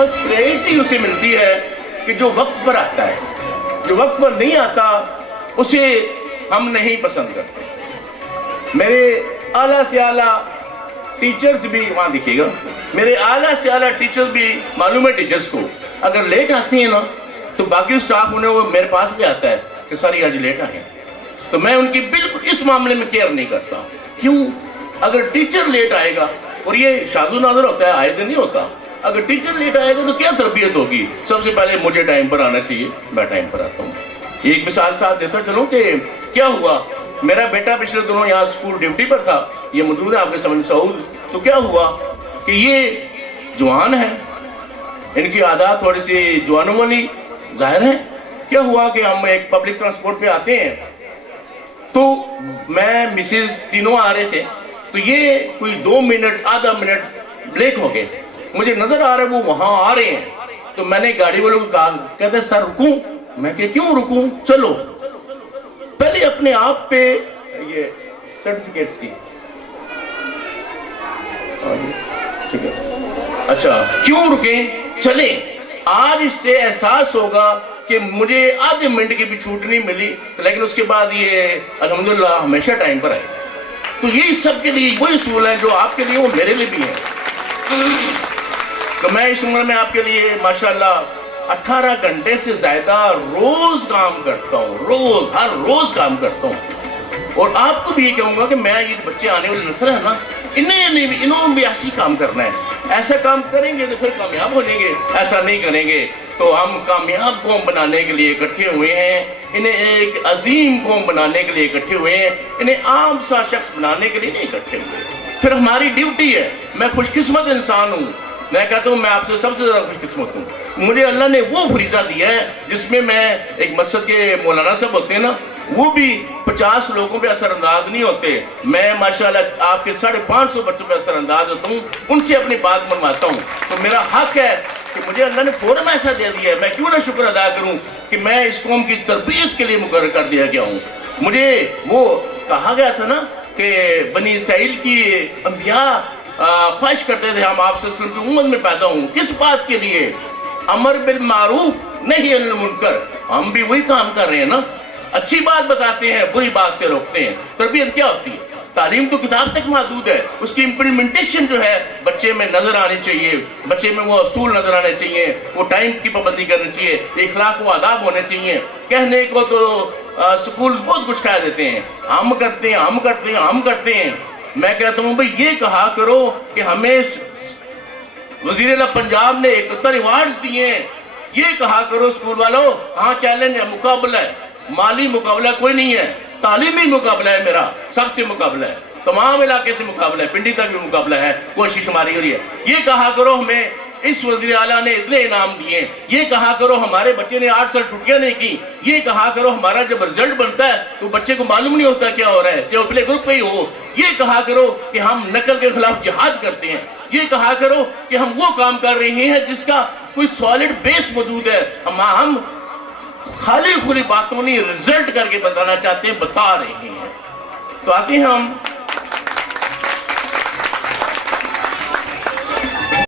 First priority उसे मिलती है कि जो वक्त पर आता है, जो वक्त पर नहीं आता उसे हम नहीं पसंद करते। मेरे आला से आला टीचर्स भी वहाँ दिखेगा, मेरे आला से आला टीचर्स भी, मालूम है टीचर्स को, अगर लेट आते हैं ना तो बाकी स्टाफ उन्हें वो मेरे पास भी आता है कि सर ये आज लेट आए, तो मैं उनकी बिल्कुल इस मामले में केयर नहीं करता। क्यों? अगर टीचर लेट आएगा, और ये शाज़ो नाज़र होता है, आए दिन नहीं होता, अगर टीचर लेट आएगा तो क्या तरबियत होगी? सबसे पहले मुझे टाइम पर आना चाहिए, मैं टाइम पर आता हूँ। एक मिसाल साथ देता चलूँ कि क्या हुआ, मेरा बेटा पिछले दिनों यहाँ स्कूल ड्यूटी पर था, ये मौजूद है आपके समझ सऊद। तो क्या हुआ कि ये जवान है, इनकी आदत थोड़ी सी जवानों वाली जाहिर है। क्या हुआ कि हम एक पब्लिक ट्रांसपोर्ट पे आते हैं, तो मैं मिसेज तीनों आ रहे थे, तो ये कोई 2 मिनट आधा मिनट लेट हो गए। मुझे नजर आ रहा है वो वहां आ रहे हैं, तो मैंने गाड़ी वालों को कहा, कहते सर रुकूं? मैं कह क्यों रुकूं, चलो पहले अपने आप पे ये सर्टिफिकेट्स की, ठीक है, अच्छा क्यों रुके, चले। आज इससे एहसास होगा कि मुझे आधे मिनट की भी छूट नहीं मिली, लेकिन उसके बाद ये अल्हम्दुलिल्लाह हमेशा टाइम पर आए। तो ये सबके लिए वही उसूल है जो आपके लिए वो मेरे लिए भी है। तो मैं इस उम्र में आपके लिए माशाल्लाह 18 घंटे से ज्यादा रोज काम करता हूँ, रोज हर रोज काम करता हूँ। और आपको भी ये कहूँगा कि मैं ये बच्चे आने वाले नस्ल है ना, इन्होंने भी ऐसे काम करना है। ऐसा काम करेंगे तो फिर कामयाब हो जाएंगे, ऐसा नहीं करेंगे तो हम कामयाब कौम बनाने के लिए इकट्ठे हुए हैं, इन्हें एक अजीम कौम बनाने के लिए इकट्ठे हुए हैं, इन्हें आम सा शख्स बनाने के लिए नहीं इकट्ठे हुए। फिर हमारी ड्यूटी है, मैं खुशकिस्मत इंसान हूँ, मैं कहता हूँ मैं आपसे सबसे ज्यादा खुशकिस्मत हूँ। मुझे अल्लाह ने वो फरीजा दिया है जिसमें मैं, एक मस्जिद के मौलाना साहब होते हैं ना, वो भी 50 लोगों पे असरअंदाज नहीं होते, मैं माशाल्लाह आपके 550 बच्चों पे असरअंदाज होता हूँ, उनसे अपनी बात मनवाता हूँ। तो मेरा हक है कि मुझे अल्लाह ने फोरम ऐसा दे दिया है, मैं क्यों ना शुक्र अदा करूँ कि मैं इस कौम की तरबियत के लिए मुकर्रर कर दिया गया हूँ। मुझे वो कहा गया था ना कि बनी इसराइल की अंबिया ख्वाहिश करते थे हम आपसे की उम्मत में पैदा हूँ, किस बात के लिए? अमर बिल मारूफ नहीं अनिल मुनकर। हम भी वही काम कर रहे हैं ना, अच्छी बात बताते हैं, बुरी बात से रोकते हैं। तरबियत क्या होती है? तालीम तो किताब तक महदूद है, उसकी इम्प्लीमेंटेशन जो है बच्चे में नजर आनी चाहिए, बच्चे में वो असूल नजर आने चाहिए, वो टाइम की पाबंदी करनी चाहिए, इखलाक व आदाब होने चाहिए। कहने को तो स्कूल बहुत कुछ कह देते हैं, हम करते हैं, हम करते हैं, हम करते हैं। मैं कहता हूँ भाई ये कहा करो कि हमें वज़ीर पंजाब ने 71 अवार्ड्स दिए हैं, ये कहा करो स्कूल वालों, हाँ चैलेंज है, मुकाबला है, माली मुकाबला कोई नहीं है, तालीमी मुकाबला है, मेरा सबसे मुकाबला है, तमाम इलाके से मुकाबला है, पिंडी तक भी मुकाबला है, कोशिश हमारी हो रही है। ये कहा करो हमें इस वज़ीर आला ने इतने इनाम दिए, ये कहा करो हमारे बच्चे ने 8 साल छुट्टियां नहीं की, ये कहा करो हमारा जब रिजल्ट बनता है तो बच्चे को मालूम नहीं होता क्या हो रहा है, चाहे प्ले ग्रुप पे ही हो, ये कहा करो कि हम नकल के खिलाफ जिहाद करते हैं, ये कहा करो कि हम वो काम कर रहे हैं जिसका कोई सॉलिड बेस मौजूद है। हम खाली खुली बातों नहीं, रिजल्ट करके बताना चाहते हैं, बता रहे हैं। तो आते हैं हम